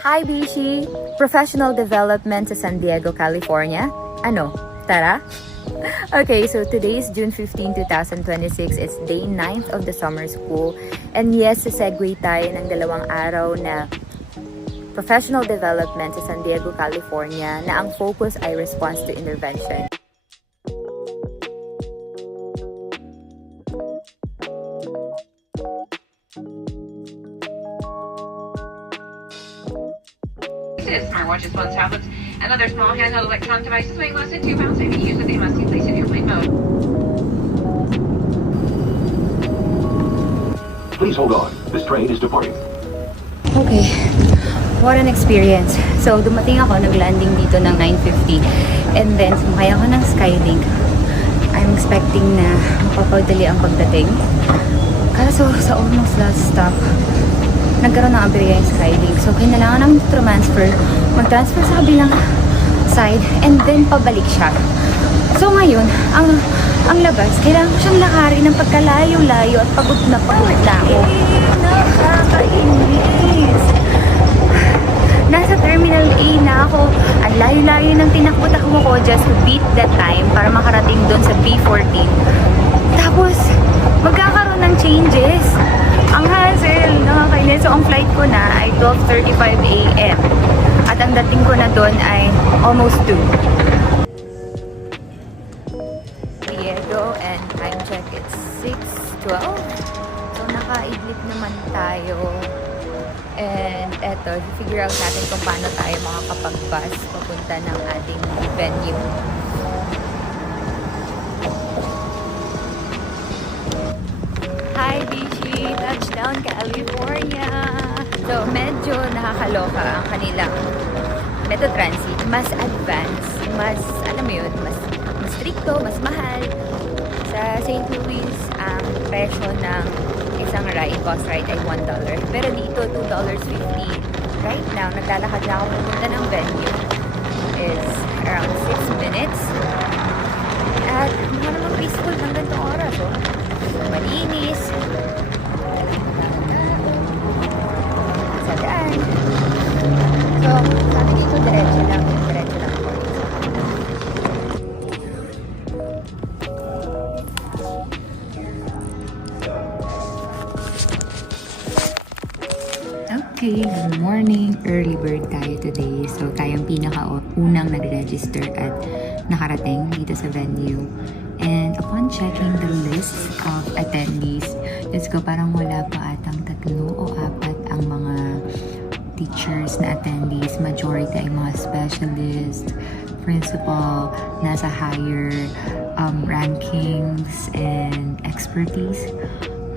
Hi Bishi! Professional Development sa San Diego, California. Ano? Tara? Okay, so today is June 15, 2026. It's day 9th of the summer school. And yes, segue tayo ng 2 araw na professional development sa San Diego, California na ang focus ay response to intervention. Smartwatches, phones, tablets, and other small handheld electronic devices weighing less than 2 pounds may be used, but they must be placed in airplane mode. Please hold on. This train is departing. Okay, what an experience. So, dumating ako, nag-landing dito ng 9:50 and then sumakay ako ng Skylink. I'm expecting na mapapagdali ang pagdating. Kaso, sa almost last stop, nagkaroon ng aberya yung Skylink. So, kailangan namin mag-transfer sa kabilang side and then pabalik siya. So, ngayon, ang labas, kailangan ko siyang lakarin ng pagkalayo-layo at pagod na ako. Nakakainis! Nasa Terminal A na ako. Ang layo-layo ng tinakbo-takbo ko just to beat that time para makarating doon sa B14. Tapos, magkakaroon ng changes. Ang hassle, nakakainis. So, ang flight ko na ay 12:35 a.m. At ang dating ko na doon ay almost 2. Diego, and time check, it's 6:12. So, nakaidlip naman tayo. And eto, figure out natin kung paano tayo makakapag-bus papunta ng ating venue. Hi, Bishi! Touchdown, California! So, medyo nakakaloka ang kanilang Metro Transit. Mas advanced, mas, alam mo yun, mas stricto, mas mahal. Sa St. Louis, ang presyo ng isang bus ride ay $1. Pero dito, $2.50. Right now, naglalakad lang ako pupunta ng venue. Is around 6 minutes. At mukha namang peaceful ng ganitong oras, oh. Malinis. Sa daan. So, sabi dito, diretso lang. Diretso lang ako. Okay, good morning. Early bird tayo today. So, tayong pinaka-unang nag-register at nakarating dito sa venue. And upon checking the list of attendees, let's go, parang wala pa atang 3 o 4 ang mga teachers na attendees. Majority ay mga specialist, principal, nasa higher rankings and expertise.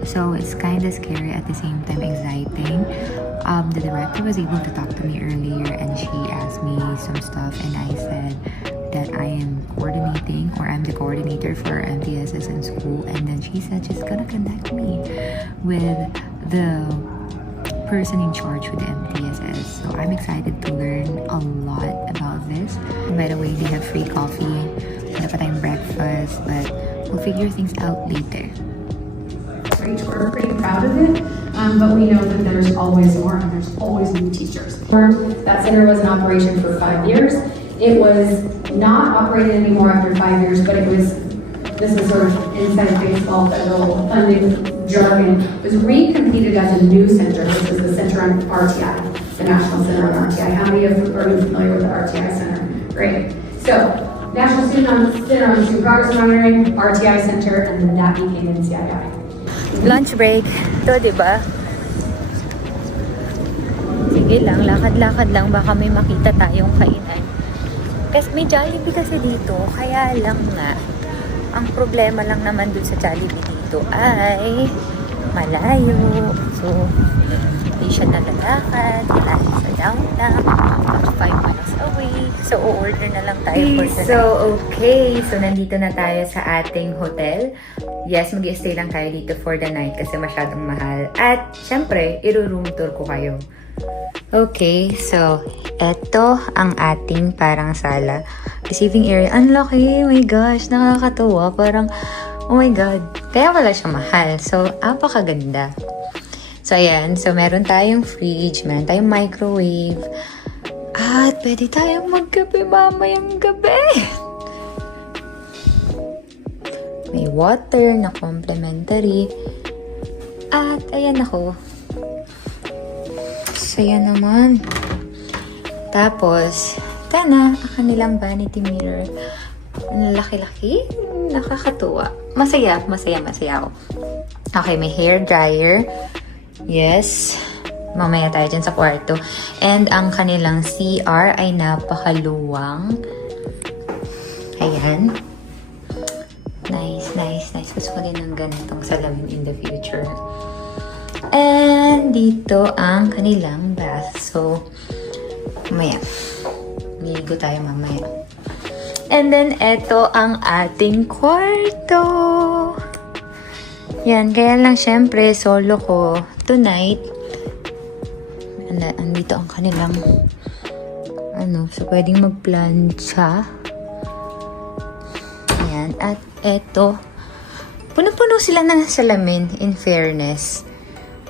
So it's kind of scary at the same time exciting. The director was able to talk to me earlier and she asked me some stuff and I said that I am coordinating, or I'm the coordinator for MTSS in school, and then she said she's gonna connect me with the person in charge with the MTSS. So I'm excited to learn a lot about this. And by the way, they have free coffee, wala pa tayong breakfast, but we'll figure things out later. We're pretty proud of it, but we know that there's always more and there's always new teachers. That center was in operation for 5 years. It was not operated anymore after 5 years, but this is sort of inside baseball federal funding jargon. It was recompleted as a new center. This is the center on RTI, the National Center on RTI. How many of you are familiar with the RTI Center? Great. So, National Center on Student Progress Monitoring, RTI Center, and then that became NCII. Lunch break. Ito, diba? Sige lang, lakad-lakad lang. Baka may makita tayong kainan. Kasi may Jollibee kasi dito. Kaya lang nga, ang problema lang naman dun sa Jollibee dito ay malayo. So, hindi siya nalalakad. Malayo sa downtown. 5 miles away. So, order na lang tayo for tonight. So, okay. So, nandito na tayo sa ating hotel. Yes, mag-i-stay lang tayo dito for the night kasi masyadong mahal. At, syempre, i-room tour ko kayo. Okay, so, eto ang ating parang sala. Receiving area. Ang laki! Oh my gosh, nakakatuwa. Parang, oh my God. Kaya wala siya mahal. So, apakaganda. So, ayan. So, meron tayong fridge, meron tayong microwave. At pwede tayong magkape mamayang gabi. May water na complimentary. At ayan ako. Saya naman. Tapos, tana, ang kanilang vanity mirror. Ang laki-laki. Nakakatuwa. Masaya ako. Okay, may hair dryer. Yes. Mamaya tayo dyan sa kwarto. And ang kanilang CR ay napakaluwang. Ayan. Nice. Gusto ko din ng ganitong salamin in the future. And dito ang kanilang bath. So, mamaya. Niligo tayo mamaya. And then, eto ang ating kwarto. Yan, kaya lang syempre, solo ko tonight. Andito ang kanilang so pwedeng magplancha. Ayan, at eto, puno-puno sila ng salamin, in fairness.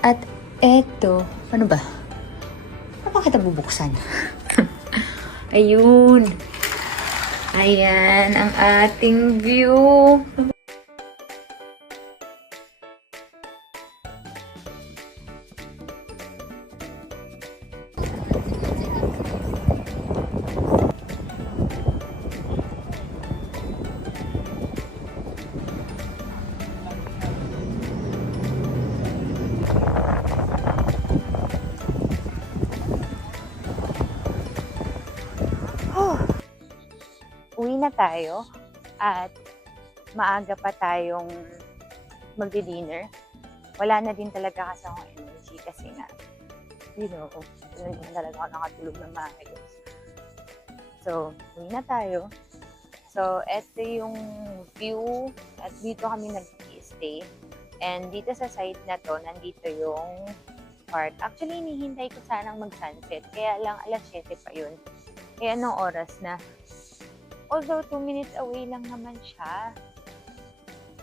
At eto, ano ba? Bakit bubuksan? Ayun. Ayan, ang ating view. Uwi na tayo at maaga pa tayong magdi-dinner. Wala na din talaga kasi akong energy kasi nga, hindi na talaga ako nakatulog ng maayos. So, uwi na tayo. So, eto yung view at dito kami nag-stay. And dito sa site na to, nandito yung park. Actually, hinihintay ko sanang mag-sunset. Kaya lang, alas 7 pa yun. Kaya anong oras na? Although 2 minutes away lang naman siya.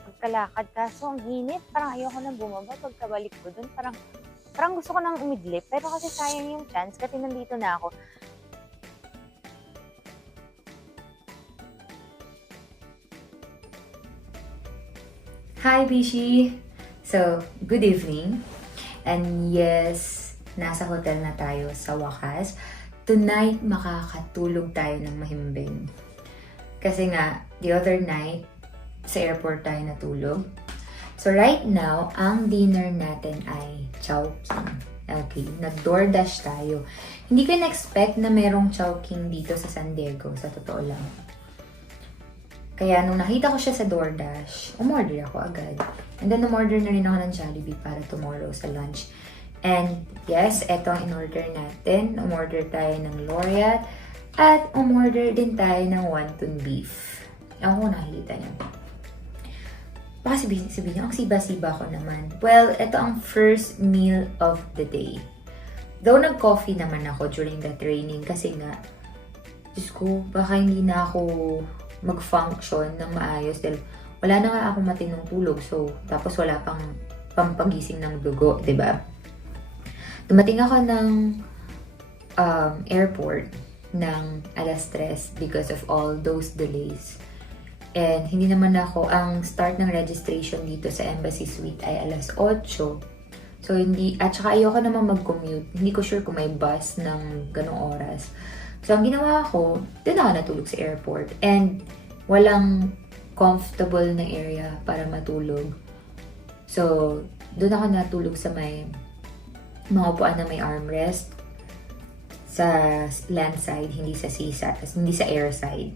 Pagkalakad kaso ang init. Parang ayoko na bumaba pagkabalik ko dun. Parang gusto ko nang umidlip. Pero kasi sayang yung chance kasi nandito na ako. Hi, Bishi! So, good evening. And yes, nasa hotel na tayo sa wakas. Tonight, makakatulog tayo ng mahimbing. Kasi nga, the other night, sa airport tayo natulog. So right now, ang dinner natin ay Chowking. Okay, nag-DoorDash tayo. Hindi ko na-expect na merong Chowking dito sa San Diego, sa totoo lang. Kaya nung nakita ko siya sa DoorDash, umorder ako agad. And then umorder na rin ako ng Jollibee para tomorrow sa lunch. And yes, eto ang in-order natin. Umorder tayo ng Laureate. At umorder din tayo ng wonton beef. Ako nakikita niyo. Baka sabihin niyo, ang siba-siba ko naman. Well, ito ang first meal of the day. Though nag-coffee naman ako during the training kasi nga, Diyos ko, baka hindi na ako mag-function ng maayos dahil wala na nga akong matinong tulog. So, tapos wala pang pampagising ng dugo, diba? Dumating ako ng airport ng alas 3 because of all those delays. And hindi naman ang start ng registration dito sa Embassy Suite ay alas 8. So, at saka ayoko naman mag-commute. Hindi ko sure kung may bus ng ganong oras. So, ang ginawa ko, doon ako natulog sa airport. And walang comfortable na area para matulog. So, doon ako natulog sa may mga upuan na may armrest. Sa land side, hindi sa seaside, hindi sa air side.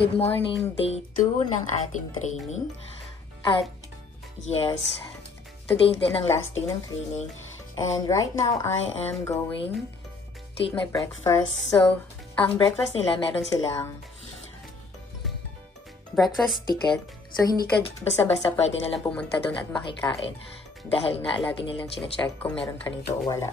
Good morning, day 2 ng ating training. At yes, today din ang last day ng training. And right now, I am going to eat my breakfast. So, ang breakfast nila, meron silang breakfast ticket. So, hindi ka basta-basta pwede nalang pumunta doon at makikain dahil nga lagi nilang chinecheck kung meron ka nito o wala.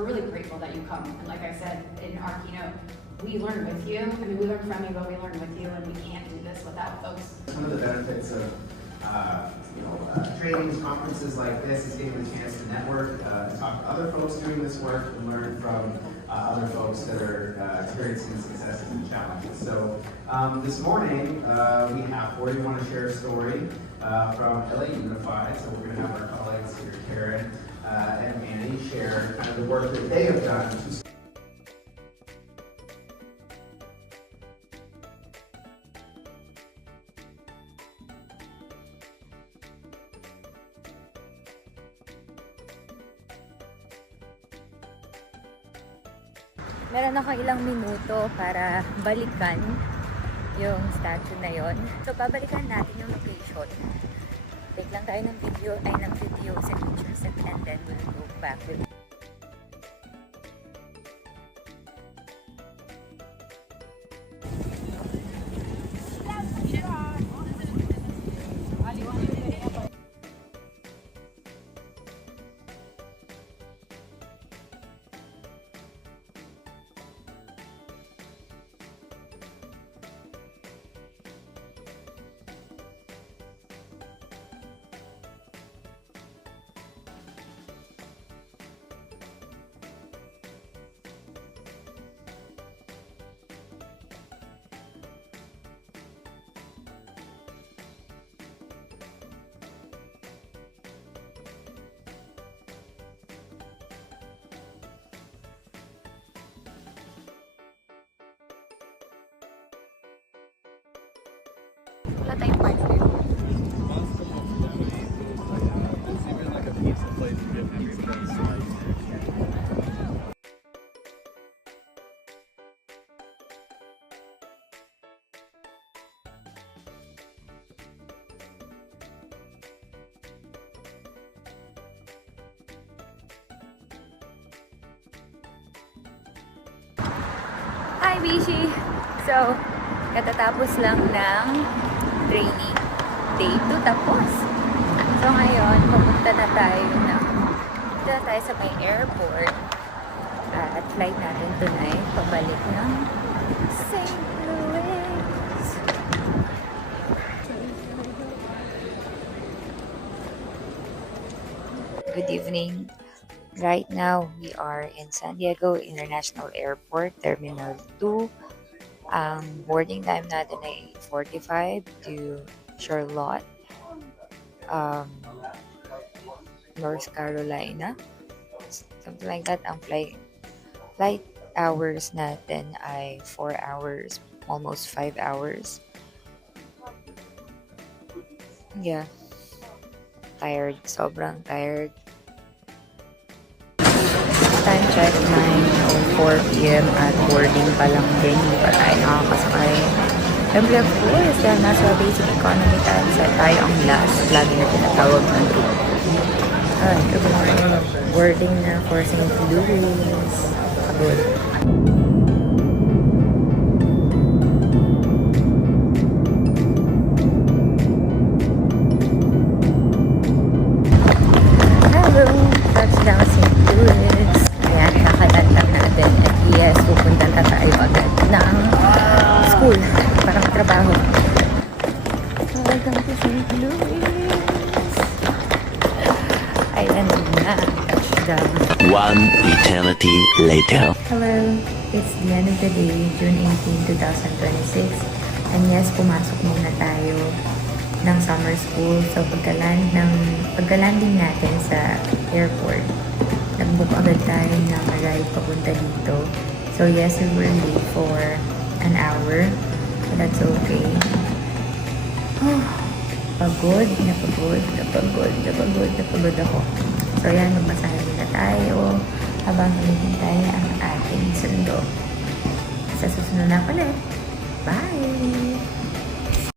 We're really grateful that you come. And like I said in our keynote, we learn with you. I mean, we learn from you, but we learn with you, and we can't do this without folks. Some of the benefits of trainings, conferences like this is getting the chance to network, talk to other folks doing this work, and learn from other folks that are experiencing successes and challenges. So this morning we have 40 want to share a story from LA Unified. So we're going to have our colleagues here, Karen and Manny, share kind of the work that they have done to Meron ako ilang minuto para balikan yung statue na yon. So, babalikan natin yung location. Take lang tayo ng videos and pictures and then we'll go back with wala tayong partner. Hi, Bishi! So, katatapos lang ng training. Day 2 tapos. So, ngayon, pupunta na tayo sa may airport. At flight natin tonight, pabalik ng St. Louis. Good evening. Right now, we are in San Diego International Airport, Terminal 2. Ang boarding time natin ay 8:45 to Charlotte, North Carolina. Something like that. Ang flight hours natin ay 4 hours, almost 5 hours. Yeah. Tired. Sobrang tired. Time check, 9:04 p.m. at boarding pa lang din. Hindi pa tayo nakakasakay. Siyempre, of course, dahil nasa basic economy tayo ang last. Lagi na tinatawag ng group. Good morning. Boarding na for St. Louis. Good. Hello! Touchdown St. Louis. Ayan, nakalandak natin. At yes, pupunta na tayo agad ng school para magtrabaho. Welcome to St. Louis. Ayan na, touchdown. One eternity later. Hello, it's the end of the day, June 18, 2026. And yes, pumasok muna tayo ng summer school. So, pagka-landing natin sa airport, nag-book agad tayo ng ride papunta dito. So, yes, we were late for an hour. So, that's okay. Oh, pagod ako. So, yan, magmasahe muna tayo habang hinihintay ang ating sundo. Sa susunod na ulit. Bye!